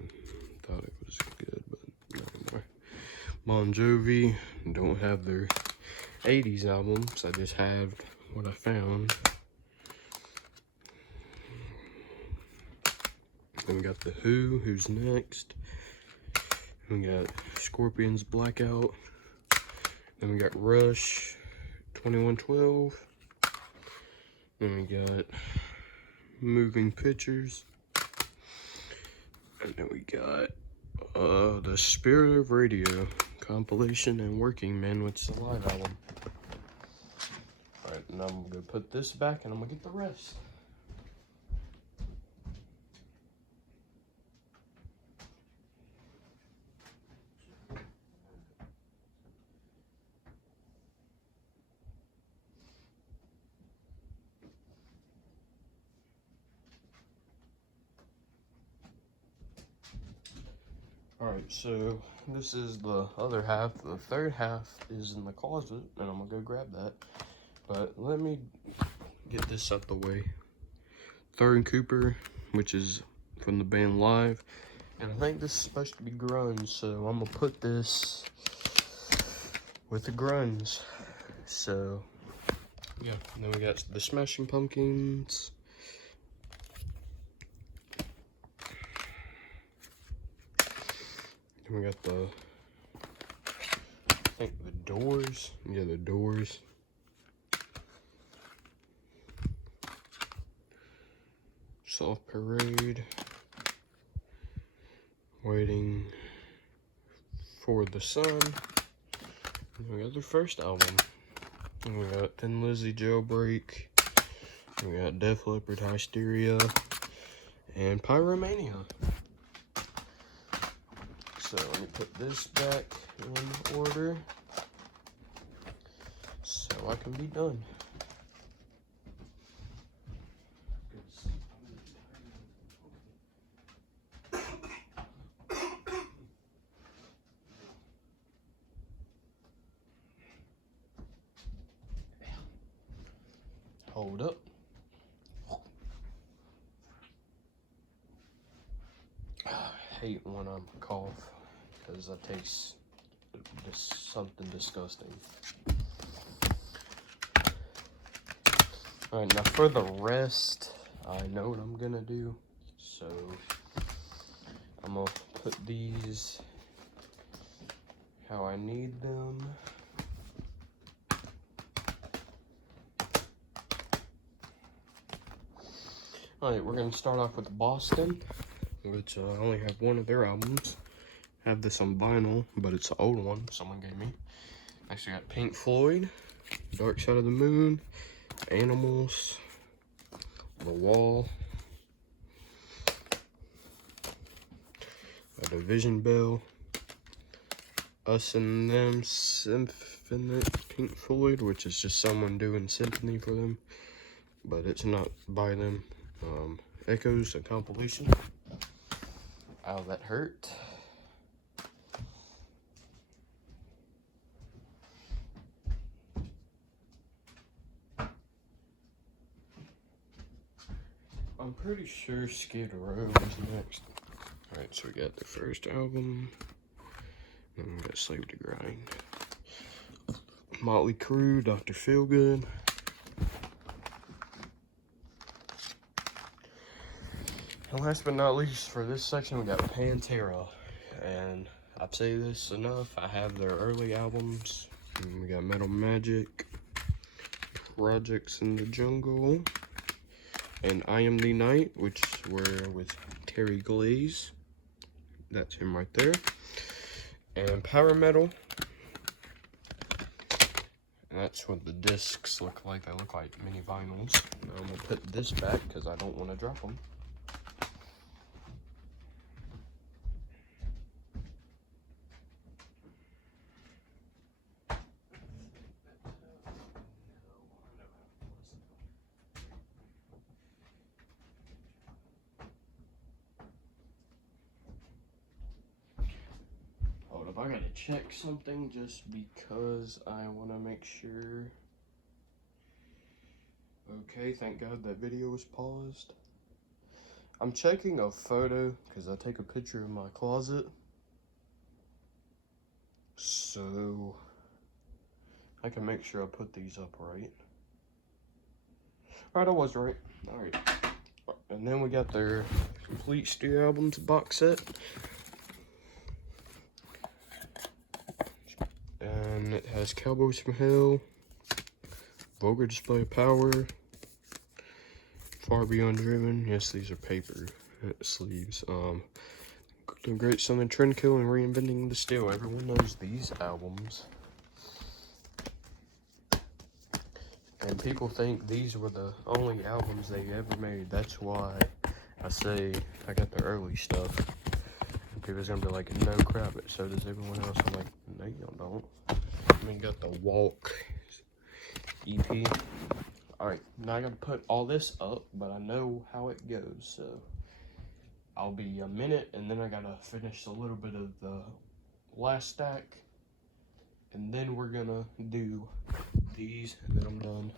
thought it was good, but no more. Bon Jovi, don't have their 80s albums, I just have what I found. Then we got The Who, Who's Next. We got Scorpions, Blackout. Then we got Rush, 2112. Then we got Moving Pictures. And then we got The Spirit of Radio compilation and Working Man, which is a live album. Alright, now I'm gonna put this back and I'm gonna get the rest. Alright, so this is the other half. The third half is in the closet, and I'm gonna go grab that. But let me get this out the way. Thurn Cooper, which is from the band Live. And I think this is supposed to be grunge, so I'm gonna put this with the grunge. So, yeah. And then we got the Smashing Pumpkins. Then we got the, I think the Doors. Yeah, the Doors. Soft Parade. Waiting for the Sun. And we got their first album. And we got Thin Lizzy, Jailbreak. And we got Def Leppard, Hysteria. And Pyromania. So let me put this back in order so I can be done. Hold up. I hate when I cough because I taste just something disgusting. Alright, now for the rest, I know what I'm gonna do. So I'm gonna put these how I need them. Alright, we're gonna start off with Boston, which I only have one of their albums. I have this on vinyl, but it's an old one someone gave me. Actually got Pink Floyd, Dark Side of the Moon, Animals, The Wall, a Division Bell, Us and Them, Symphonic Pink Floyd, which is just someone doing symphony for them, but it's not by them. Echoes, a compilation. Ow, that hurt. I'm pretty sure Skid Row is next. Alright, so we got the first album. Then we got Slave to Grind. Motley Crue, Dr. Feelgood. And last but not least, for this section, we got Pantera. And I've said this enough. I have their early albums. And we got Metal Magic, Projects in the Jungle, and I Am the Night, which were with Terry Glaze. That's him right there. And Power Metal. And that's what the discs look like. They look like mini vinyls. Now I'm gonna put this back because I don't want to drop them. I gotta check something just because I want to make sure. Okay, thank God that video was paused. I'm checking a photo because I take a picture of my closet. So I can make sure I put these up right. Alright, I was right. Alright. And then we got their Complete Studio Albums box set. And it has Cowboys from Hell, Vulgar Display of Power, Far Beyond Driven. Yes, these are paper sleeves. The Great Southern Trendkill and Reinventing the Steel. Everyone knows these albums. And people think these were the only albums they ever made. That's why I say I got the early stuff. People's gonna be like, no crap, but so does everyone else. I'm like, no, you don't. I mean, got the Walk EP. Alright, now I gotta put all this up, but I know how it goes, so I'll be a minute, and then I gotta finish a little bit of the last stack, and then we're gonna do these, and then I'm done.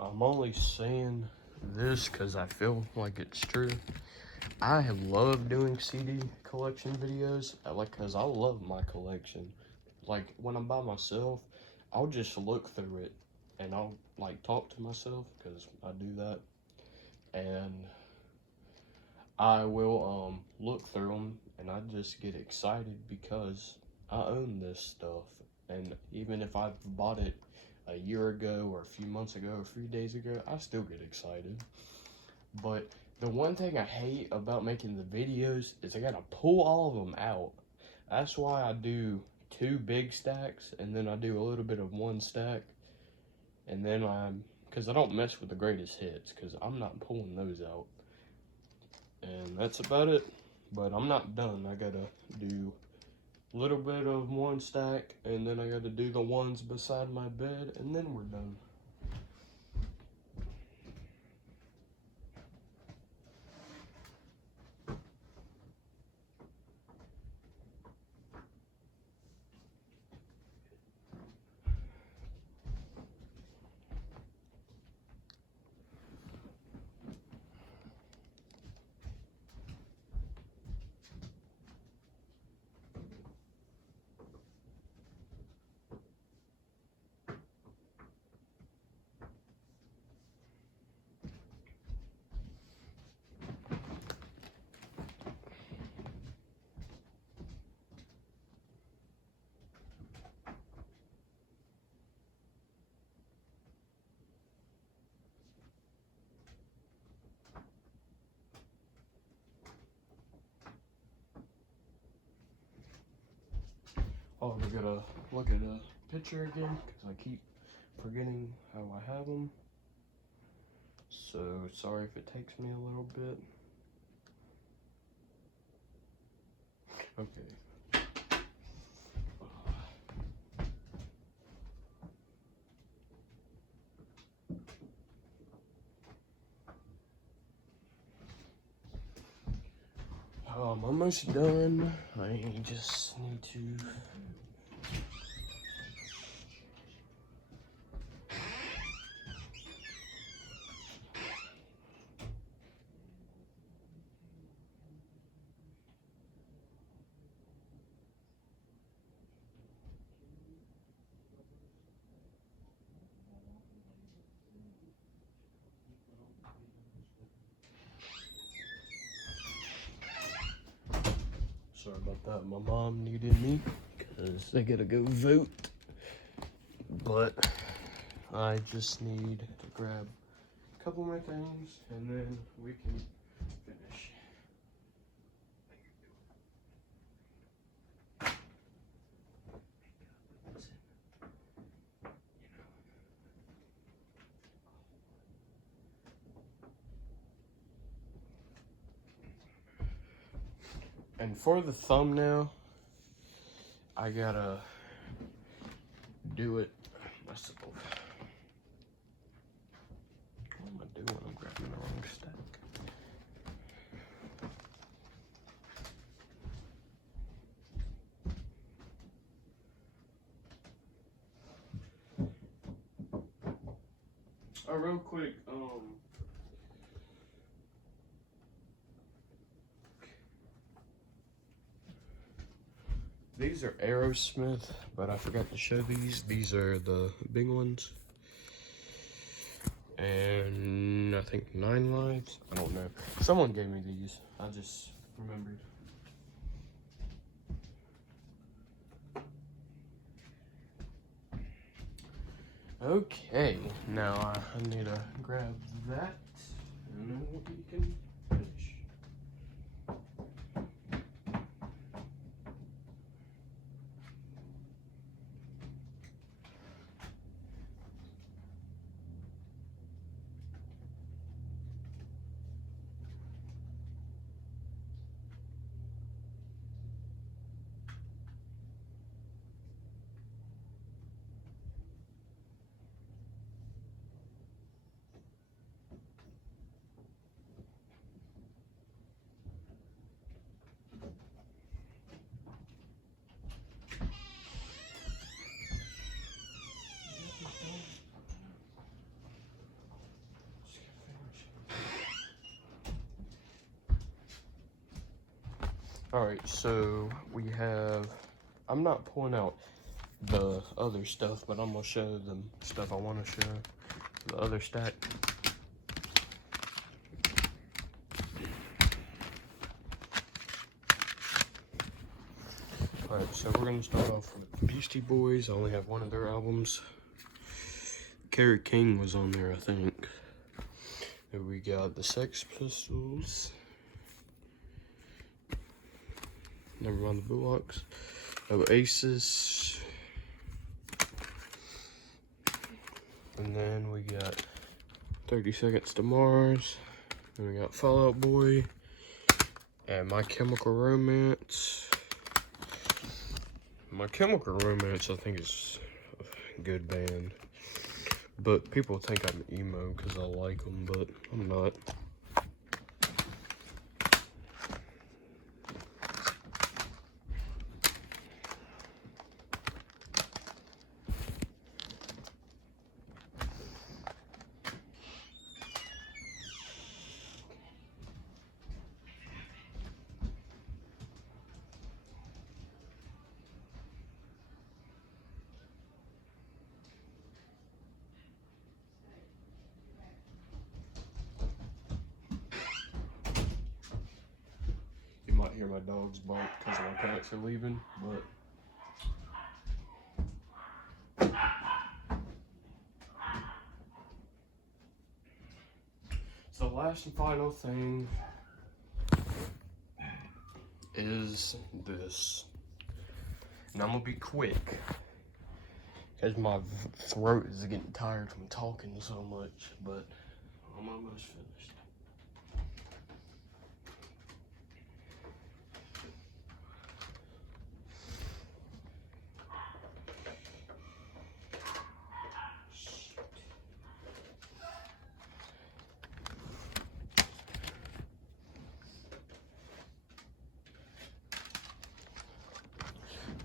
I'm only saying this because I feel like it's true. I have loved doing CD collection videos, like, because I love my collection. Like, when I'm by myself, I'll just look through it, and I'll, like, talk to myself, because I do that, and I will, look through them, and I just get excited because I own this stuff, and even if I've bought it a year ago, or a few months ago, or a few days ago, I still get excited. But the one thing I hate about making the videos is I gotta pull all of them out. That's why I do 2 big stacks, and then I do a little bit of 1 stack, and then because I don't mess with the greatest hits, because I'm not pulling those out. And that's about it, but I'm not done. I gotta do a little bit of 1 stack, and then I gotta do the ones beside my bed, and then we're done. Oh, we gotta look at a picture again, because I keep forgetting how I have them. So, sorry if it takes me a little bit. Okay. I'm almost done. I just need to... Sorry about that. My mom needed me, because they gotta go vote. But I just need to grab a couple more things, and then we can finish. And for the thumbnail, I gotta do it myself. What am I doing? I'm grabbing the wrong stack. Oh, real quick, these are Aerosmith, but I forgot to show these. These are the big ones. And I think 9 lives. I don't know. Someone gave me these. I just remembered. Okay, now I need to grab that, and then we can finish. Alright, so we have, I'm not pulling out the other stuff, but I'm gonna show the stuff I want to show. The other stack. Alright, so we're gonna start off with Beastie Boys. I only have one of their albums. Kerry King was on there, I think. Then we got the Sex Pistols. Never mind the Bullocks. Oasis. And then we got 30 Seconds to Mars. And we got Fall Out Boy. And My Chemical Romance. My Chemical Romance, I think, is a good band. But people think I'm emo because I like them, but I'm not. You might hear my dogs bark because my parents are leaving, but so the last and final thing is this. And I'm gonna be quick because my throat is getting tired from talking so much, but I'm almost finished.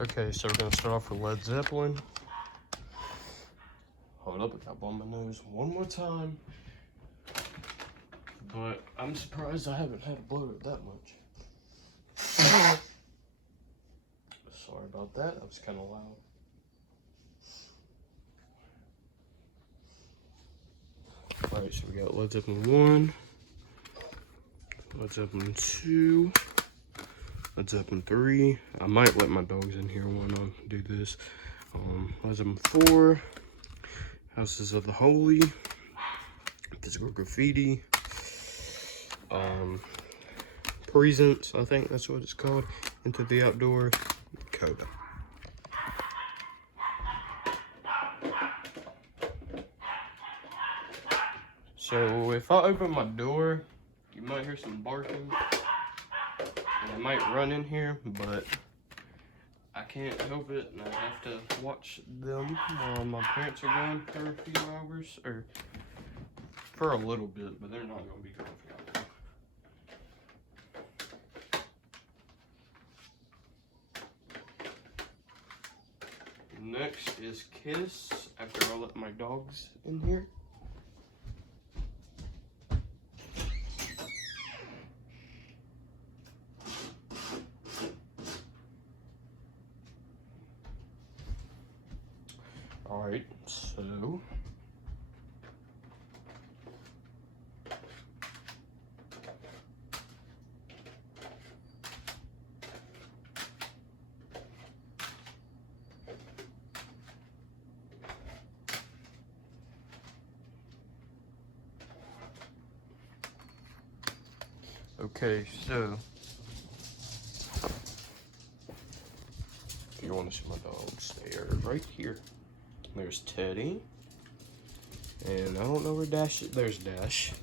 Okay, so we're gonna start off with Led Zeppelin. Hold up, I got blown my nose one more time. But I'm surprised I haven't had to blow it that much. Sorry about that, that was kind of loud. Alright, so we got Led Zeppelin 1, Led Zeppelin 2, Led Zeppelin 3. I might let my dogs in here when I do this. Led Zeppelin 4, Houses of the Holy, Physical Graffiti, Presence, I think that's what it's called, Into the Outdoor, Coda. So if I open my door, you might hear some barking. And I might run in here, but I can't help it, and I have to watch them while my parents are gone for a few hours, or for a little bit, but they're not going to be gone for long. Next is Kiss, after I let my dogs in here. Alright, so okay, so if you want to see my dogs, they are right here. There's Teddy, and I don't know where Dash is. There's Dash.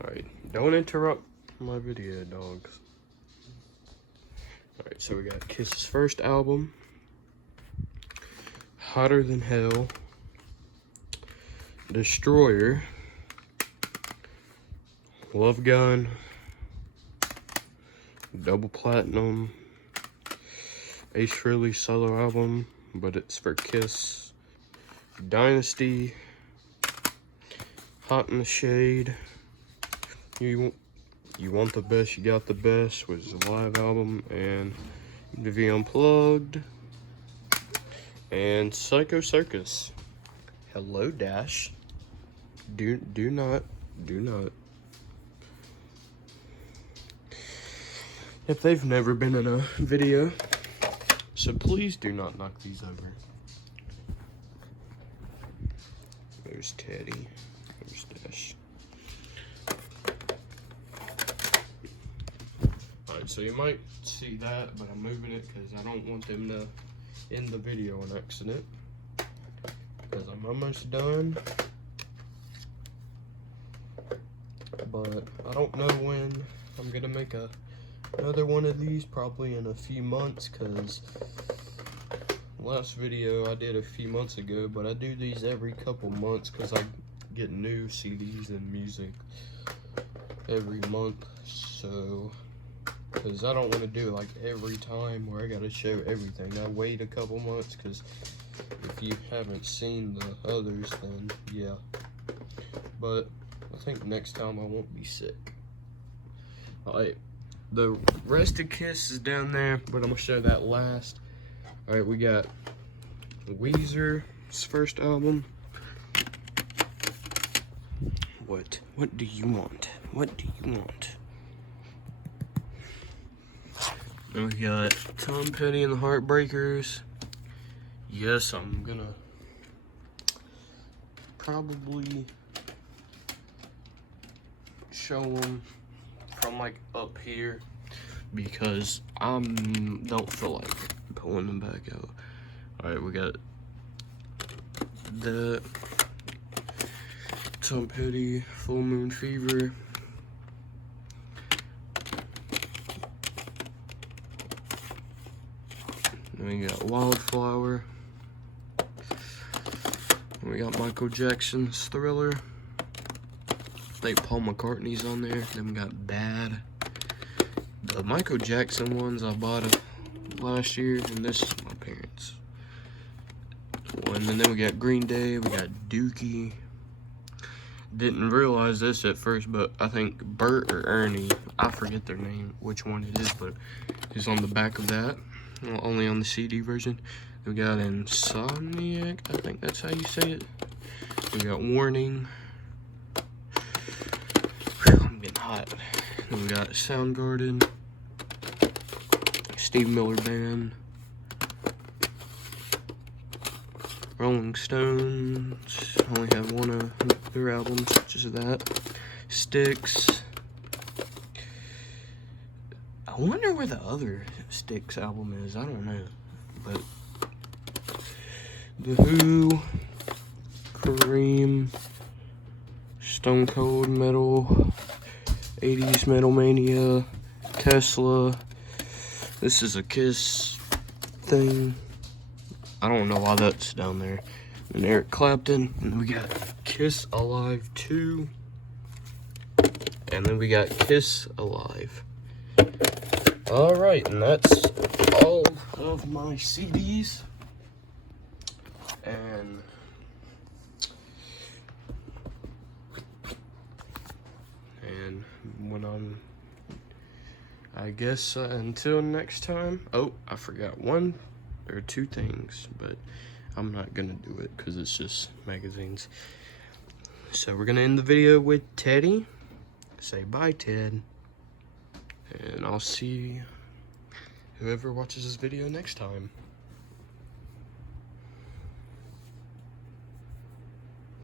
Alright, don't interrupt my video, dogs. Alright, so we got Kiss's first album, Hotter Than Hell, Destroyer, Love Gun, Double Platinum, Ace Frehley solo album, but it's for Kiss, Dynasty, Hot in the Shade, You You Want the Best, You Got the Best was a live album, and MTV Unplugged, and Psycho Circus. Hello Dash. Do not. If they've never been in a video, so please do not knock these over. There's Teddy. There's Dash. Alright, so you might see that, but I'm moving it because I don't want them to end the video on accident. Because I'm almost done. But I don't know when I'm going to make another one of these, probably in a few months, because last video I did a few months ago, but I do these every couple months because I get new CDs and music every month. So, because I don't want to do it like every time where I got to show everything. I wait a couple months because if you haven't seen the others, then yeah. But I think next time I won't be sick. Alright, the rest of Kiss is down there, but I'm going to show that last. Alright, we got Weezer's first album. What do you want? What do you want? And we got Tom Petty and the Heartbreakers. Yes, I'm gonna probably show them from like up here because I don't feel like pulling them back out. Alright, we got the Tom Petty Full Moon Fever. Then we got Wildflower. And we got Michael Jackson's Thriller. I think Paul McCartney's on there. Then we got Bad. The Michael Jackson ones I bought last year, and this is my parents' one. And then we got Green Day. We got Dookie. Didn't realize this at first, but I think Bert or Ernie, I forget their name, which one it is, but it's on the back of that. Well, only on the CD version. We got Insomniac, I think that's how you say it. We got Warning. Whew, I'm getting hot. Then we got Soundgarden. Steve Miller Band. Rolling Stones. Only have one of their albums, which is that. Styx. I wonder where the other Styx album is. I don't know. But The Who, Kareem, Stone Cold Metal, 80s Metal Mania, Tesla. This is a Kiss thing. I don't know why that's down there. And Eric Clapton. And then we got Kiss Alive 2. And then we got Kiss Alive. Alright, and that's all of my CDs. And when I guess until next time. Oh, I forgot one or two things, but I'm not gonna do it because it's just magazines. So we're gonna end the video with Teddy. Say bye, Ted. And I'll see whoever watches this video next time.